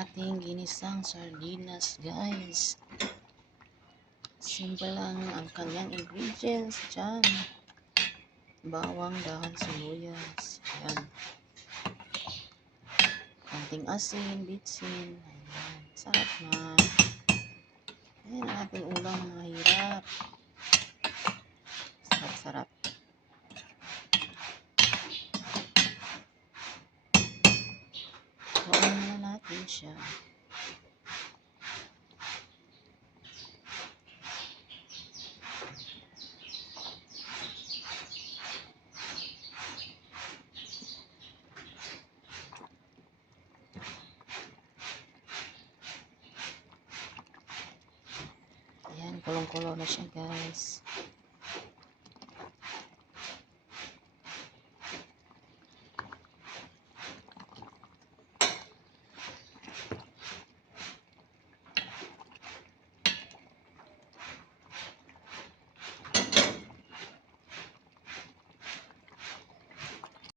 ating ginisang sardinas, guys. Simple lang ang kanyang ingredients dyan. Bawang, dahon, sibuyas. Ayan. Konting asin, bitsin. Ayan. Sarap na. Ayan ang ating ulam, mahirap. Sarap-sarap. Tuwain na natin siya. Ayan, kulong-kulo na siya, guys.